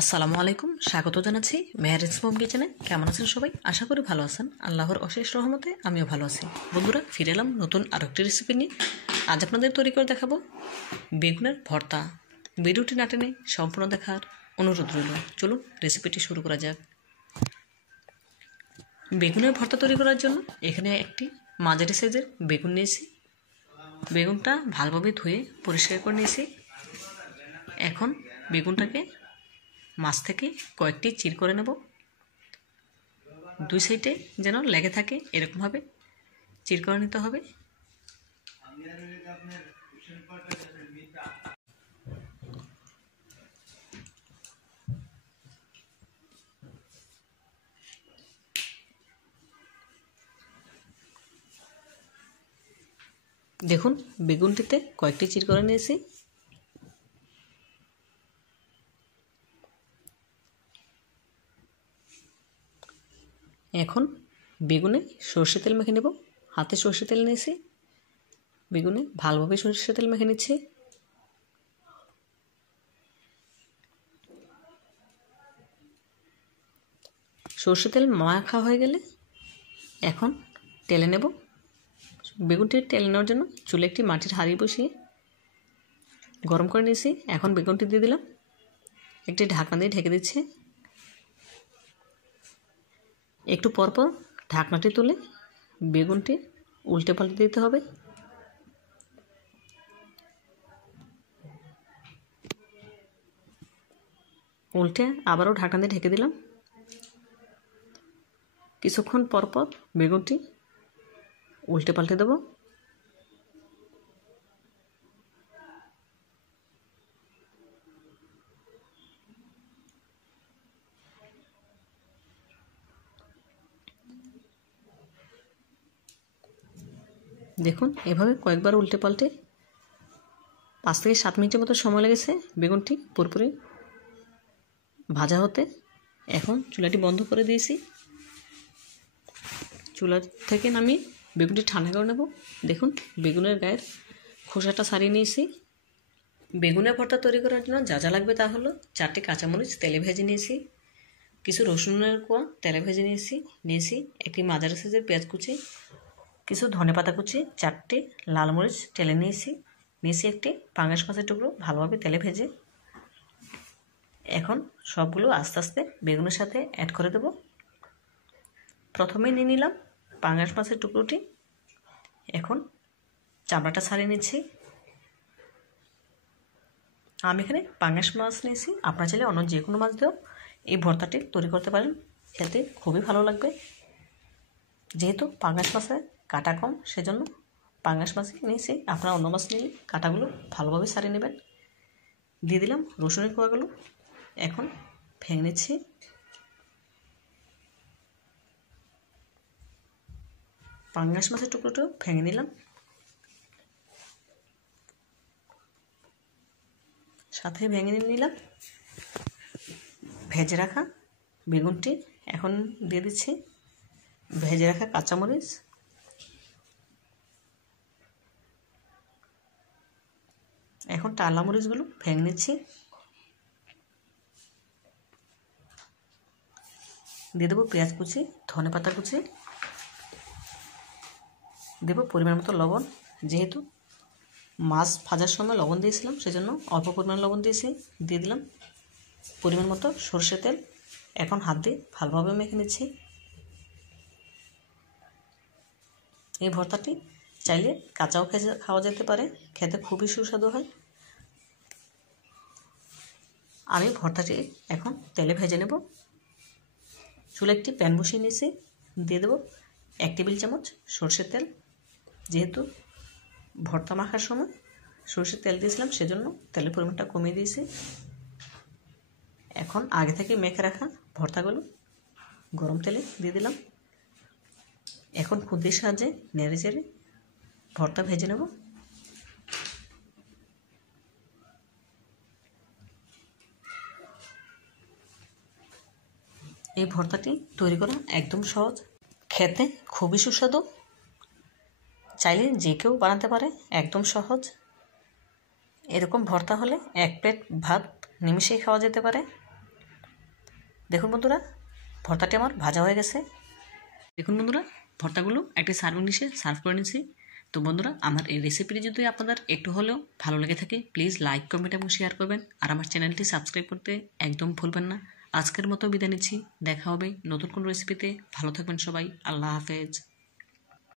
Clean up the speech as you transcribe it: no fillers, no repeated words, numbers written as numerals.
আসসালামু আলাইকুম, স্বাগত জানাচ্ছি মেহেরাজ হোম কিচেনে। কেমন আছেন সবাই? আশা করি ভালো আছেন। আল্লাহর অশেষ রহমতে আমিও ভালো আছি। বন্ধুরা, ফিরে এলাম নতুন আরেকটি রেসিপি নিয়ে। আজ আপনাদের তৈরি করে দেখাবো বেগুনের ভর্তা। ভিডিওটি না টেনে সম্পূর্ণ দেখার অনুরোধ রইল। চলুন রেসিপিটি শুরু করা যাক। বেগুনের ভর্তা তৈরি করার জন্য এখানে একটি মাঝারি সাইজের বেগুন নিয়েছি। বেগুনটা ভালোভাবে ধুয়ে পরিষ্কার করে নিয়েছি। এখন বেগুনটাকে মাছ থেকে কয়েকটি চির করে নেব। দুই সাইডে যেন লেগে থাকে এরকমভাবে চির করে নিতে হবে। দেখুন, বেগুনটিতে কয়েকটি চির করে নিয়েছি। এখন বেগুনে সরষে তেল মেখে নেব। হাতে সরষে তেল নিয়েছি, বেগুনে ভালোভাবে সরষে তেল মেখে নিচ্ছি। সরষে তেল মাখা হয়ে গেলে এখন তেলে নেব। বেগুনটি তেলে নেওয়ার জন্য চুলে একটি মাটির হাঁড়ি বসিয়ে গরম করে নিয়েছি। এখন বেগুনটি দিয়ে দিলাম, একটি ঢাকনা দিয়ে ঢেকে দিচ্ছি। একটু পরপর ঢাকনাটি তুলে বেগুনটি উল্টে পাল্টে দিতে হবে। উল্টে আবারও ঢাকনা দিয়ে ঢেকে দিলাম। কিছুক্ষণ পরপর বেগুনটি উল্টে পাল্টে দেব। দেখুন, এভাবে কয়েকবার উল্টে পাল্টে 5 থেকে 7 মিনিটের মতো সময় লেগেছে বেগুনটি পুরোপুরি ভাজা হতে। এখন চুলাটি বন্ধ করে দিয়েছি। চুলা থেকে নামিয়ে বেগুনটি ঠান্ডা করে নেব। দেখুন, বেগুনের গায়ের খোসাটা ছাড়িয়ে নিয়েছি। বেগুনের ভর্তা তৈরি করার জন্য যা যা লাগবে তা হলো 4টি কাঁচামরিচ তেলে ভেজে নিয়েছি, কিছু রসুনের কোয়া তেলে ভেজে নিয়েছি একটি মাঝারি সাইজের পেঁয়াজ কুচি, কিছু ধনেপাতা কুচি, 4টি লাল মরিচ তেলে নিয়েছি একটি পাঙ্গাস মাছের টুকরো ভালোভাবে তেলে ভেজে। এখন সবগুলো আস্তে আস্তে বেগুনের সাথে অ্যাড করে দেব। প্রথমে নিয়ে নিলাম পাঙ্গাস মাছের টুকরোটি। এখন চামড়াটা ছাড়িয়ে নিচ্ছি। আমি এখানে পাঙ্গাস মাছ নিয়েছি, আপনারা চাইলে অন্য যে কোনো মাছ দিয়েও এই ভর্তাটি তৈরি করতে পারেন, খেতে খুবই ভালো লাগবে। যেহেতু পাঙ্গাস মাছের কাটা কম, সেজন্য পাঙ্গাস মাছই নিয়েছি। আপনারা অন্য মাছ নিলে কাটাগুলো ভালোভাবে ছাড়িয়ে নেবেন। দিয়ে দিলাম রসুনের কোয়াগুলো। এখন ভেঙে নিচ্ছি। পাঙ্গাস মাছের টুকরোটাও ভেঙে নিলাম। সাথে ভেঙে নিলাম ভেজে রাখা বেগুনটি। এখন দিয়ে দিচ্ছি ভেজে রাখা কাঁচামরিচ, এখন টালা মরিচগুলো ভেঙে নিচ্ছি। দিয়ে দেবো পেঁয়াজ কুচি, ধনেপাতা কুচি, দেবো পরিমাণ মতো লবণ। যেহেতু মাছ ভাজার সময় লবণ দিয়েছিলাম, সেজন্য অল্প পরিমাণ লবণ দিয়েছি। দিয়ে দিলাম পরিমাণ মতো সরষে তেল। এখন হাত দিয়ে ভালোভাবে মেখে নিচ্ছি। এই ভর্তাটি চাইলে কাঁচাও খাওয়া যেতে পারে, খেতে খুবই সুস্বাদু হয়। আমি ভর্তাটি এখন তেলে ভেজে নেব। চুলে একটি প্যান বসিয়ে নিয়েছি। দিয়ে দেবো 1 টেবিল চামচ সরষের তেল। যেহেতু ভর্তা মাখার সময় সরষের তেল দিয়েছিলাম, সেজন্য তেলের পরিমাণটা কমিয়ে দিয়েছি। এখন আগে থেকে মেখে রাখা ভর্তাগুলো গরম তেলে দিয়ে দিলাম। এখন খুন্তির সাহায্যে নেড়ে চেড়ে ভর্তা ভেজে নেব। এই ভর্তাটি তৈরি করা একদম সহজ, খেতে খুবই সুস্বাদু। চাইলে যে কেউ বানাতে পারে, একদম সহজ। এরকম ভর্তা হলে 1 প্লেট ভাত নিমেষেই খাওয়া যেতে পারে। দেখুন বন্ধুরা, ভর্তাটি আমার ভাজা হয়ে গেছে। দেখুন বন্ধুরা, ভর্তাগুলো একটি সার্ভিং ডিশে সার্ভ করে নিয়েছি। তো বন্ধুরা, আমার এই রেসিপিটি যদি আপনাদের একটু হলেও ভালো লেগে থাকে প্লিজ লাইক, কমেন্ট এবং শেয়ার করবেন। আর আমার চ্যানেলটি সাবস্ক্রাইব করতে একদম ভুলবেন না। আজকের মতো বিদায় নিচ্ছি, দেখা হবে নতুন কোনো রেসিপিতে। ভালো থাকবেন সবাই, আল্লাহ হাফেজ।